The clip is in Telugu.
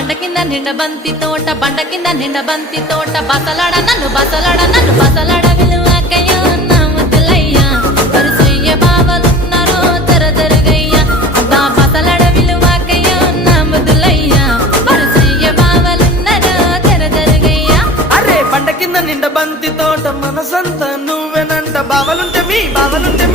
బండ కింద నిండ బంతి తోట బండ కింద నిండ బంతి తోట బసలాడ నన్ను బసలాడ విలువకయ్యా నా ముద్దులయ్యా వరుసయ్య బావలున్నారో జరగయ్యా అబ్బా బసలాడ విలువకయ్యా నా ముద్దులయ్యా వరుసయ్య బావలున్నారో జరగయ్యా. అరే బండ కింద నిండ బంతి తోట మనసంతా నువ్వేనంట బావలుంటే మీ బావలుంటే